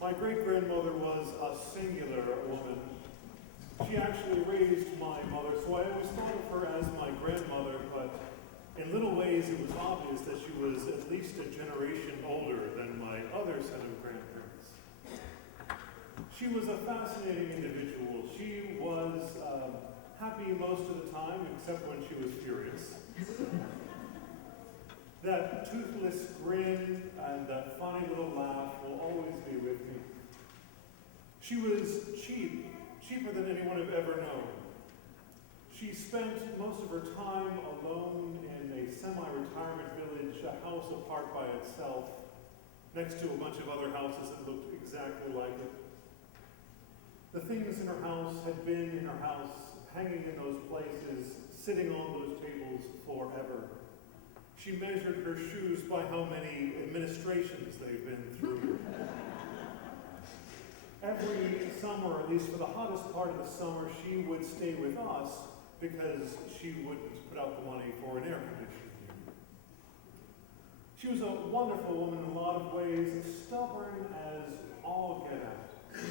My great-grandmother was a singular woman. She actually raised my mother, so I always thought of her as my grandmother, but in little ways it was obvious that she was at least a generation older than my other set of grandparents. She was a fascinating individual. She was happy most of the time, except when she was furious. That toothless grin and that funny little laugh will always be with me. She was cheaper than anyone I've ever known. She spent most of her time alone in a semi-retirement village, a house apart by itself, next to a bunch of other houses that looked exactly like it. The things in her house had been in her house, hanging in those places, sitting on those tables forever. She measured her shoes by how many administrations they've been through. Every summer, at least for the hottest part of the summer, she would stay with us because she wouldn't put out the money for an air conditioning unit. She was a wonderful woman in a lot of ways, stubborn as all get out.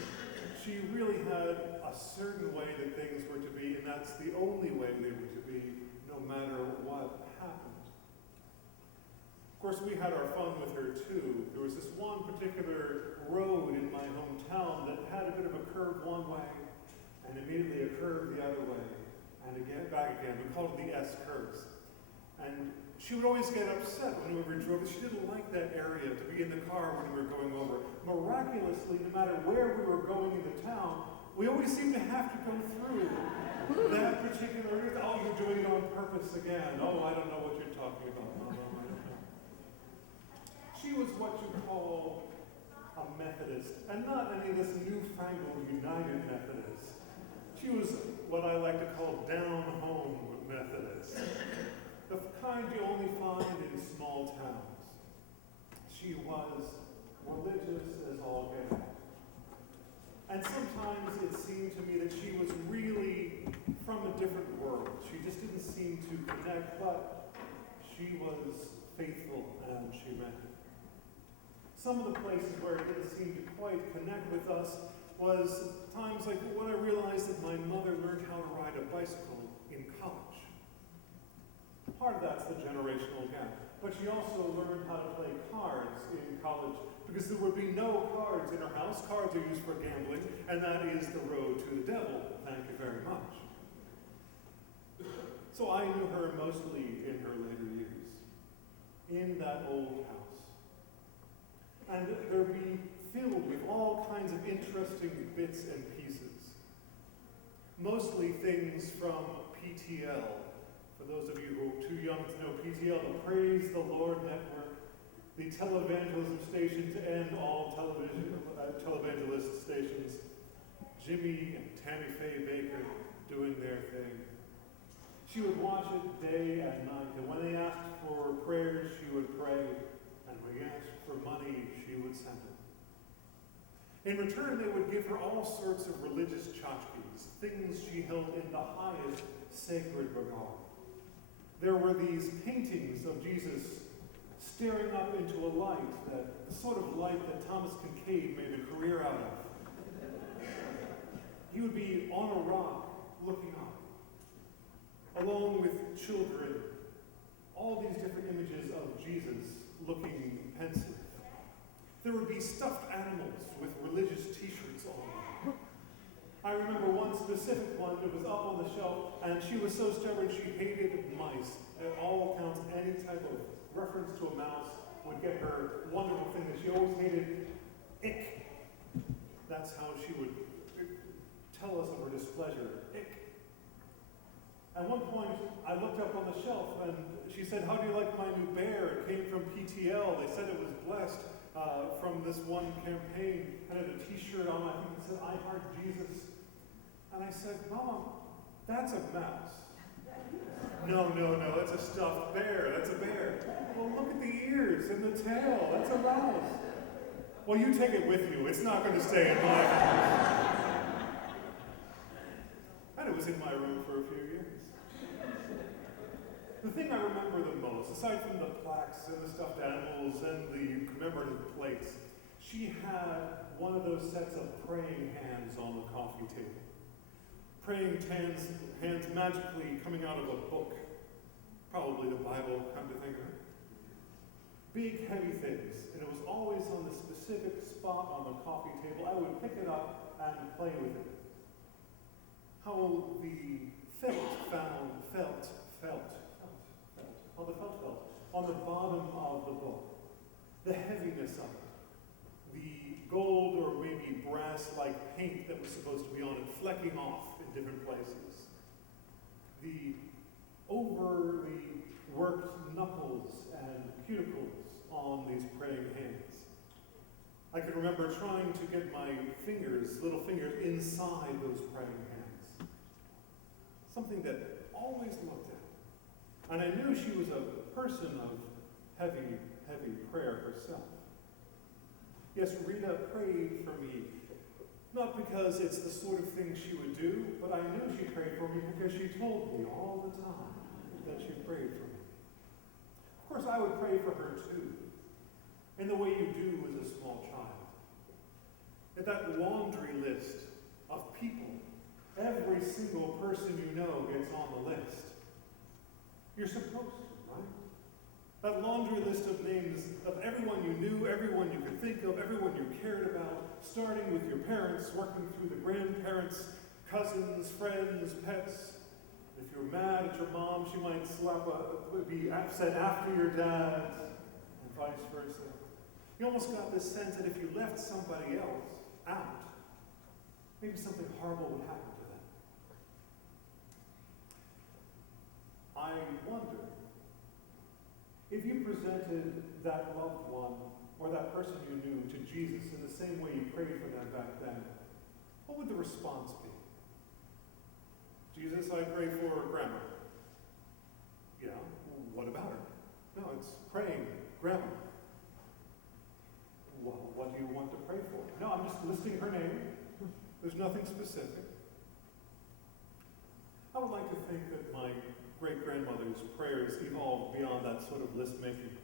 She really had a certain way that things were to be, and that's the only way they were to be, no matter what happened. Of course, we had our fun with her too. There was this one particular road in my hometown that had a bit of a curve one way and immediately a curve the other way and again back again. We called it the SCurves. And she would always get upset when we drove. She didn't like that area to be in the car when we were going over. Miraculously, no matter where we were going into town, we always seemed to have to go through that particular area. Oh, you're doing it on purpose again. Oh, I don't know what you're talking about. No, I don't know. She was what you call a Methodist, and not any of this newfangled United Methodist. She was what I like to call down-home Methodist, the kind you only find in small towns. She was religious as all get out. And sometimes it seemed to me that she was really from a different world. She just didn't seem to connect, but she was faithful and she meant it. Some of the places where it didn't seem to quite connect with us was times like when I realized that my mother learned how to ride a bicycle in college. Part of that's the generational gap. But she also learned how to play cards in college because there would be no cards in her house. Cards are used for gambling, and that is the road to the devil. Thank you very much. So I knew her mostly in her later years, in that old house. And there'd be filled with all kinds of interesting bits and pieces. Mostly things from PTL. For those of you who are too young to know PTL, the Praise the Lord Network, the televangelism station to end all televangelist stations. Jimmy and Tammy Faye Baker doing their thing. She would watch it day and night, and when they asked for prayers, she would pray, and when they asked for money, she would send it. In return, they would give her all sorts of religious tchotchkes, things she held in the highest sacred regard. There were these paintings of Jesus staring up into a light, the sort of light that Thomas Kincaid made a career out of. He would be on a rock looking up, along with children, all these different images of Jesus looking pensive. There would be stuffed animals with religious t-shirts on. I remember one specific one that was up on the shelf, and she was so stubborn she hated mice. At all counts, any type of reference to a mouse would get her wonderful thing that she always hated, ick. That's how she would tell us of her displeasure, ick. At one point, I looked up on the shelf, and she said, "How do you like my new bear? It came from PTL. They said it was blessed from this one campaign." I had a t-shirt on, I think it said, "I Heart Jesus." And I said, "Mom, that's a mouse." No, that's a stuffed bear. That's a bear. Well, look at the ears and the tail. That's a mouse. Well, you take it with you. It's not going to stay in my house. And it was in my room for a few years. The thing I remember the most, aside from the plaques and the stuffed animals and the commemorative plates, She had one of those sets of praying hands on the coffee table. Praying hands magically coming out of a book. Probably the Bible, come to think of it. Big, heavy things. And it was always on the specific spot on the coffee table. I would pick it up and play with it. How the felt on the bottom of the book. The heaviness of it. The gold or maybe brass-like paint that was supposed to be on it, flecking off in different places. The overly worked knuckles and cuticles on these praying hands. I can remember trying to get my little fingers, inside those praying hands. Something that always looked at. And I knew she was a person of heavy, heavy prayer herself. Yes, Rita prayed for me, not because it's the sort of thing she would do, but I knew she prayed for me because she told me all the time that she prayed for me. Of course, I would pray for her too, in the way you do as a small child. At that laundry list of people, every single person you know gets on the list. You're supposed to, right? That laundry list of names of everyone you knew, everyone you could think of, everyone you cared about, starting with your parents, working through the grandparents, cousins, friends, pets. If you're mad at your mom, she might be upset after your dad, and vice versa. You almost got this sense that if you left somebody else out, maybe something horrible would happen to them. I wonder if you presented that loved one or that person you knew to Jesus in the same way you prayed for them back then, what would the response be? Jesus, I pray for Grandma. Yeah, what about her? No, it's praying, Grandma. Well, what do you want to pray for? No, I'm just listing her name. There's nothing specific. I would like to think that my great-grandmother's prayers evolved beyond that sort of list-making.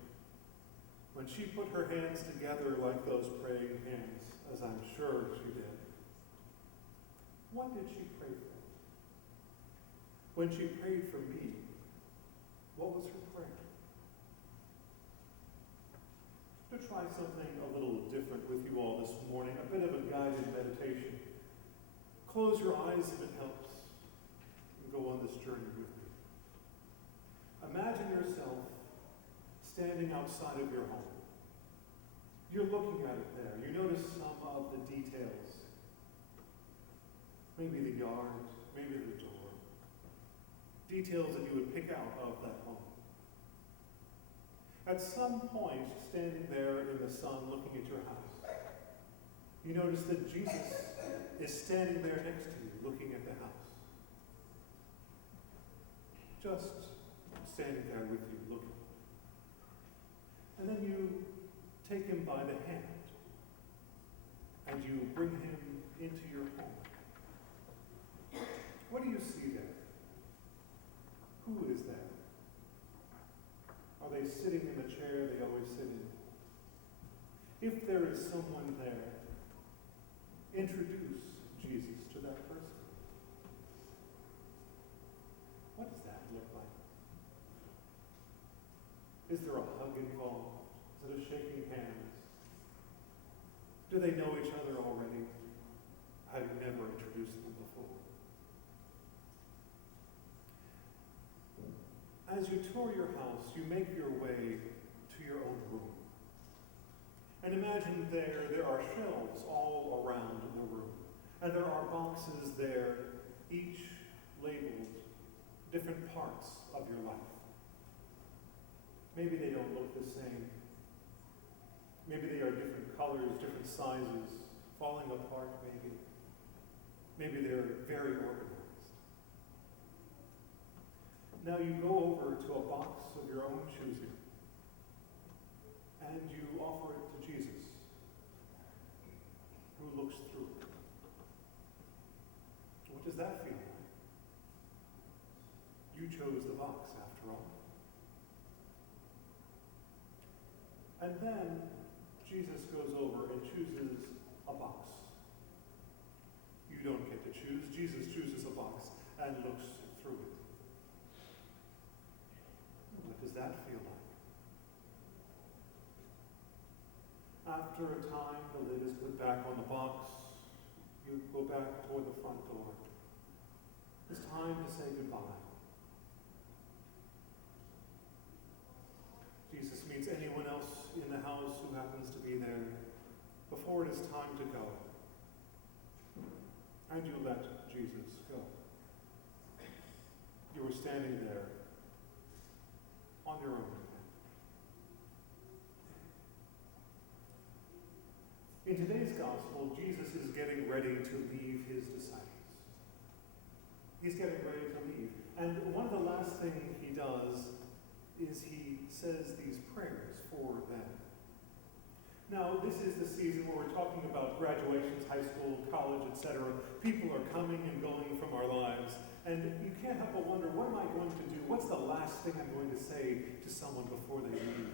When she put her hands together like those praying hands, as I'm sure she did, what did she pray for? When she prayed for me, what was her prayer? To try something a little different with you all this morning, a bit of a guided meditation. Close your eyes if it helps, and go on this journey with me. Imagine yourself standing outside of your home. You're looking at it there. You notice some of the details. Maybe the yard, maybe the door. Details that you would pick out of that home. At some point, standing there in the sun looking at your house, you notice that Jesus is standing there next to you looking at the house. Just standing there with you looking. And then you take him by the hand and you bring him into your home. What do you see there? Who is there? Are they sitting in the chair they always sit in? If there is someone there, introduce Jesus to that person. What does that look like? Is there a hug involved? Is it a shaking hands? Do they know each other already? I've never introduced them before. As you tour your house, you make your way to your own room. And imagine there are shelves all around the room. And there are boxes there, each labeled different parts of your life. Maybe they don't look the same. Maybe they are different colors, different sizes, falling apart maybe. Maybe they're very organized. Now you go over to a box of your own choosing, and you offer it to Jesus, who looks through it. What does that feel like? You chose the box, after all. And then Jesus goes over and Jesus chooses a box and looks through it. What does that feel like? After a time, the lid is put back on the box. You go back toward the front door. It's time to say goodbye. Jesus meets anyone else in the house who happens to be there before it is time to go. And you let Jesus go. You were standing there on your own again. In today's gospel, Jesus is getting ready to leave his disciples. He's getting ready to leave. And one of the last things he does is he says these prayers for them. Now, this is the season where we're talking about graduations, high school, college, etc. People are coming and going from our lives. And you can't help but wonder, what am I going to do? What's the last thing I'm going to say to someone before they leave?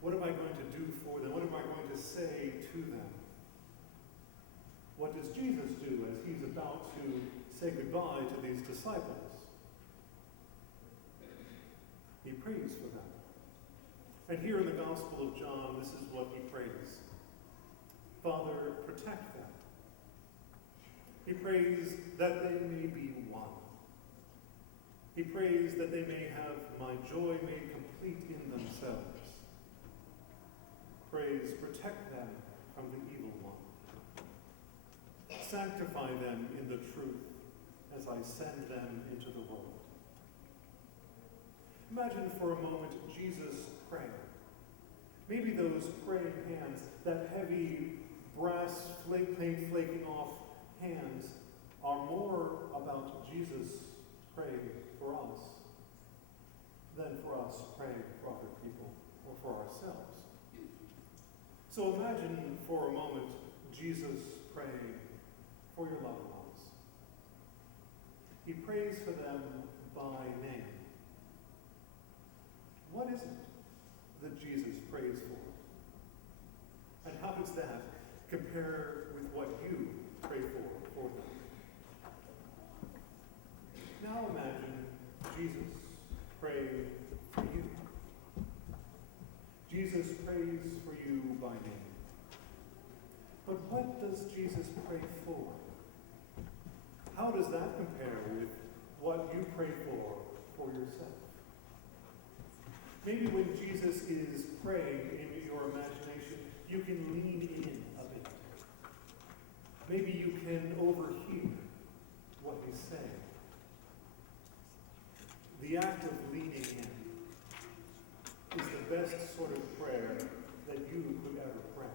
What am I going to do for them? What am I going to say to them? What does Jesus do as he's about to say goodbye to these disciples? He prays for them. And here in the Gospel of John, this is what he prays. Father, protect them. He prays that they may be one. He prays that they may have my joy made complete in themselves. Prays, protect them from the evil one. Sanctify them in the truth as I send them into the world. Imagine for a moment Jesus praying. Maybe those praying hands, that heavy brass paint flaking off hands, are more about Jesus praying for us than for us praying for other people or for ourselves. So imagine for a moment Jesus praying for your loved ones. He prays for them by name. What is it that Jesus prays for? And how does that compare with what you pray for them? Now imagine Jesus praying for you. Jesus prays for you by name. But what does Jesus pray for? How does that compare with what you pray for yourself? Maybe when Jesus is praying in your imagination, you can lean in a bit. Maybe you can overhear what he's saying. The act of leaning in is the best sort of prayer that you could ever pray.